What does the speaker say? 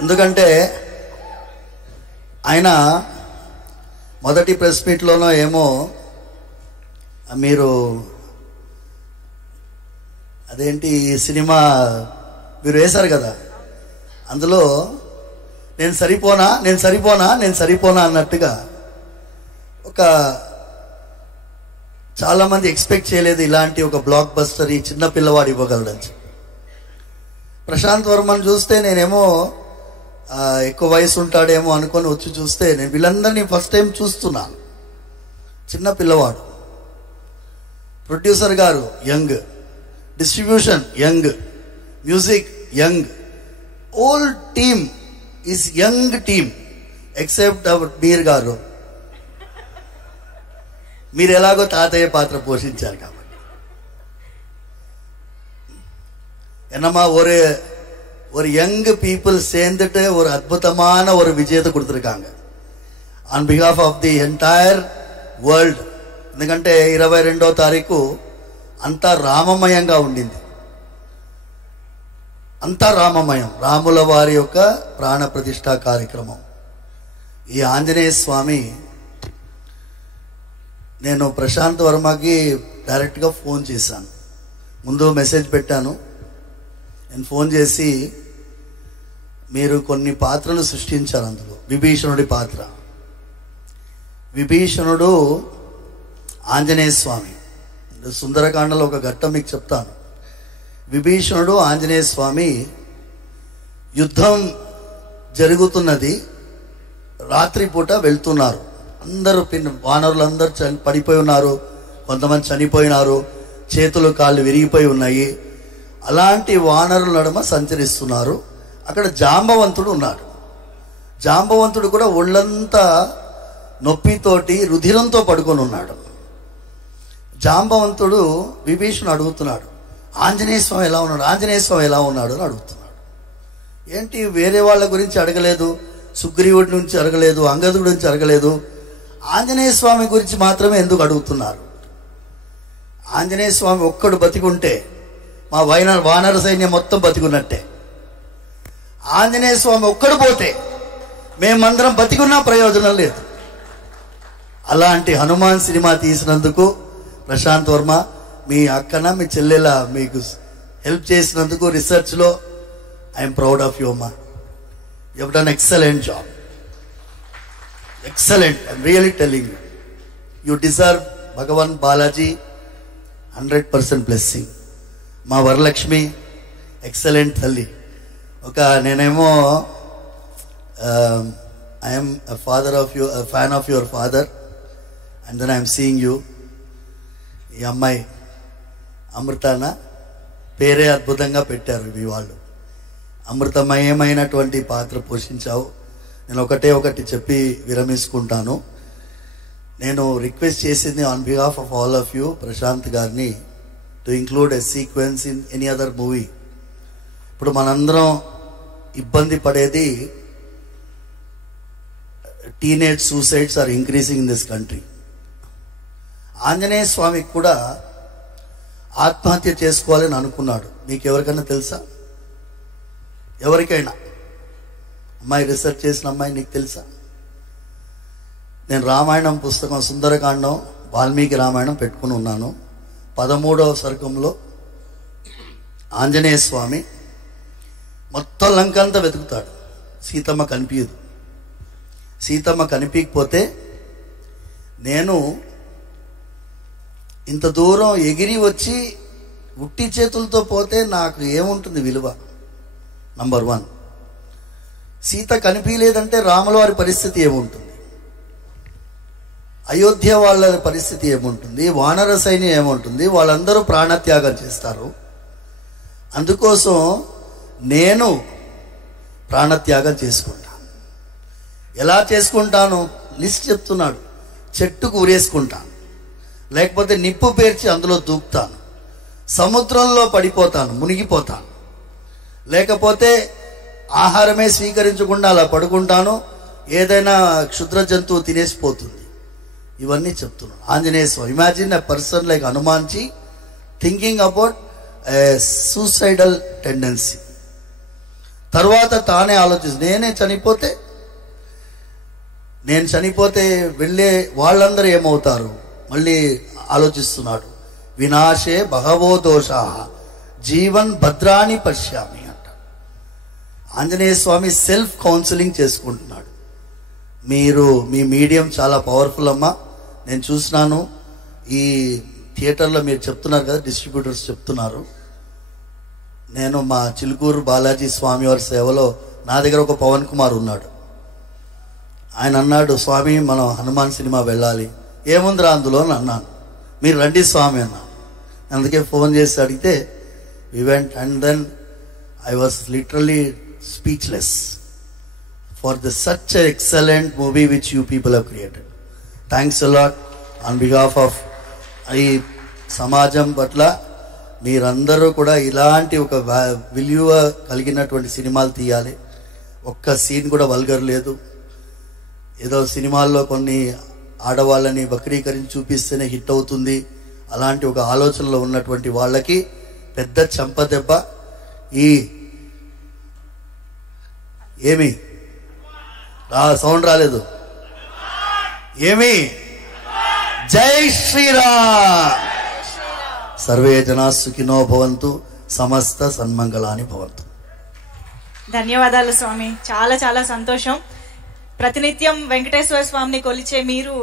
ఎందుకంటే ఆయన మొదటి ప్రెస్ మీట్లోనో ఏమో మీరు అదేంటి సినిమా మీరు వేశారు కదా, అందులో నేను సరిపోనా అన్నట్టుగా ఒక చాలామంది ఎక్స్పెక్ట్ చేయలేదు ఇలాంటి ఒక బ్లాక్ బస్టర్ ఈ చిన్న పిల్లవాడు ఇవ్వగలడని. ప్రశాంత్ వర్మని చూస్తే నేనేమో ఎక్కువ వయసు ఉంటాడేమో అనుకొని వచ్చి చూస్తే నేను వీళ్ళందరినీ ఫస్ట్ టైం చూస్తున్నాను. చిన్న పిల్లవాడు, ప్రొడ్యూసర్ గారు young, distribution young, music young, all team is young team except our Mir గారు. మీరు ఎలాగో తాతయ్య పాత్ర పోషించారు కాబట్టి என்னமா ஒரு யங் பீப்புள் சேர்ந்துட்டு ஒரு அற்புதமான ஒரு விஜயத்தை கொடுத்துருக்காங்க on behalf of the entire world. ఎందుకంటే 22వ తారీఖు అంతా రామమయంగా ఉండింది, అంతా రామమయం, రాముల వారి యొక్క ప్రాణ ప్రతిష్ఠా కార్యక్రమం. ఈ ఆంజనేయ స్వామి, నేను ప్రశాంత్ వర్మకి డైరెక్ట్గా ఫోన్ చేశాను, ముందు మెసేజ్ పెట్టాను. నేను ఫోన్ చేసి, మీరు కొన్ని పాత్రలు సృష్టించారు, అందులో విభీషణుడి పాత్ర. విభీషణుడు ఆంజనేయ స్వామి. సుందరకాండలో ఒక ఘట్టం మీకు చెప్తాను. విభీషణుడు ఆంజనేయ స్వామి యుద్ధం జరుగుతున్నది, రాత్రిపూట వెళ్తున్నారు. అందరూ వానరులందరూ పడిపోయి ఉన్నారు, కొంతమంది చనిపోయినారు, చేతులు కాళ్ళు విరిగిపోయి ఉన్నాయి. అలాంటి వానరుల నడుమ సంచరిస్తున్నారు. అక్కడ జాంబవంతుడు ఉన్నాడు. జాంబవంతుడు కూడా ఒళ్ళంతా నొప్పితోటి రుధిరంతో పడుకొని ఉన్నాడు. జాంబవంతుడు విభీషణుడు అడుగుతున్నాడు, ఆంజనేయ స్వామి ఎలా ఉన్నాడు, ఆంజనేయ స్వామి ఎలా ఉన్నాడు అని అడుగుతున్నాడు. ఏంటి వేరే వాళ్ళ గురించి అడగలేదు, సుగ్రీవుడి నుంచి అడగలేదు, అంగదుడి గురించి అడగలేదు, ఆంజనేయ స్వామి గురించి మాత్రమే ఎందుకు అడుగుతున్నారు? ఆంజనేయ స్వామి ఒక్కడు బతికుంటే మా వానర సైన్యం మొత్తం బతికున్నట్టే. ఆంజనేయ స్వామి ఒక్కడు పోతే మేమందరం బతికున్నా ప్రయోజనం లేదు. అలాంటి హనుమాన్ సినిమా తీసినందుకు ప్రశాంత్ వర్మ, మీ అక్కన మీ చెల్లెల మీకు హెల్ప్ చేసినందుకు రీసెర్చ్లో ఐఎమ్ ప్రౌడ్ ఆఫ్ యూ అమ్మా. You have done excellent job, excellent. I'm really telling you, you deserve Bhagwan Balaji 100% blessing. మా వరలక్ష్మి ఎక్సలెంట్ తల్లి. ఒక నేనేమో I'm father of you, fan of your father, and then I'm seeing you. ఈ అమ్మాయి అమృతాన పేరే అద్భుతంగా పెట్టారు మీ వాళ్ళు. అమృతమయమైనటువంటి పాత్ర పోషించావు. నేను ఒకటి చెప్పి విరమించుకుంటాను. నేను రిక్వెస్ట్ చేసింది on behalf of all of you, Prashanth గారిని, to include a sequence in any other movie. ఇప్పుడు మనందరం ఇబ్బంది పడేది, teenage suicides are increasing in this country. Anjaneya స్వామికి కూడా ఆత్మహత్య చేసుకోవాలని అనుకున్నాడు. మీకు ఎవరికైనా తెలుసా? ఎవరికైనా? అమ్మాయి రీసెర్చ్ చేసిన అమ్మాయి, నీకు తెలుసా? నేను రామాయణం పుస్తకం సుందరకాండం, వాల్మీకి రామాయణం పెట్టుకుని ఉన్నాను. 13వ సర్గంలో ఆంజనేయ స్వామి మొత్తం లంక అంతా వెతుకుతాడు, సీతమ్మ కనిపించదు. సీతమ్మ కనిపించకపోతే, నేను ఇంత దూరం ఎగిరి వచ్చి ఉట్టి చేతులతో పోతే నాకు ఏముంటుంది విలువ? నంబర్ 1. సీత కనిపించలేదంటే రాముల వారి పరిస్థితి ఏముంటుంది? అయోధ్య వాళ్ళ పరిస్థితి ఏముంటుంది? వానర సైన్యం ఏముంటుంది? వాళ్ళందరూ ప్రాణత్యాగం చేస్తారు. అందుకోసం నేను ప్రాణత్యాగం చేసుకుంటాను. ఎలా చేసుకుంటాను? లిస్ట్ చెప్తున్నాడు. చెట్టుకు ఉరేసుకుంటాను, లేకపోతే నిప్పు పేర్చి అందులో దూకుతాను, సముద్రంలో పడిపోతాను, మునిగిపోతాను, లేకపోతే ఆహారమే స్వీకరించకుండా అలా పడుకుంటాను, ఏదైనా క్షుద్ర జంతువు తినేసిపోతుంది. ఇవన్నీ చెప్తున్నాను. Anjaneya Swami, imagine a person like Hanumanji thinking about suicidal tendency. తర్వాత తానే ఆలోచిస్తుంది, నేను చనిపోతే వెళ్ళే వాళ్ళందరూ ఏమవుతారు, మళ్ళీ ఆలోచిస్తున్నాడు. వినాశే బహవో దోషా జీవన్ భద్రాని పశ్యామి అంట. ఆంజనేయ స్వామి సెల్ఫ్ కౌన్సిలింగ్ చేసుకుంటున్నాడు. మీ మీడియం చాలా పవర్ఫుల్ అమ్మా. నేను చూసినాను ఈ థియేటర్లో, మీరు చెప్తున్నారు కదా, డిస్ట్రిబ్యూటర్స్ చెప్తున్నారు. నేను మా చిలుకూరు బాలాజీ స్వామి వారి సేవలో నా దగ్గర ఒక పవన్ కుమార్ ఉన్నాడు. ఆయన అన్నాడు, స్వామి మనం హనుమాన్ సినిమా వెళ్ళాలి. ఏముందిరా అందులో అని అన్నాను. మీరు రండి స్వామి అన్నా. అందుకే ఫోన్ చేసి అడిగితే we went and then I was literally speechless for the such excellent movie which you people have created. Thanks a lot on behalf of ఈ సమాజం పట్ల. మీరందరూ కూడా ఇలాంటి ఒక విలువ కలిగినటువంటి సినిమాలు తీయాలి. ఒక్క సీన్ కూడా వల్గర్ లేదు. ఏదో సినిమాల్లో కొన్ని ఆడవాళ్ళని వక్రీకరించి చూపిస్తేనే హిట్ అవుతుంది, అలాంటి ఒక ఆలోచనలో ఉన్నటువంటి వాళ్ళకి పెద్ద చెంపదెబ్బ. ఏమి సౌండ్ రాలేదు, ఏమి జై శ్రీరామ్. సర్వే జనా సుఖినో భవంతు, సమస్త సన్మంగళాని భవంతు. ధన్యవాదాలు స్వామి, చాలా చాలా సంతోషం. ప్రతినిత్యం వెంకటేశ్వర స్వామిని కొలిచే మీరు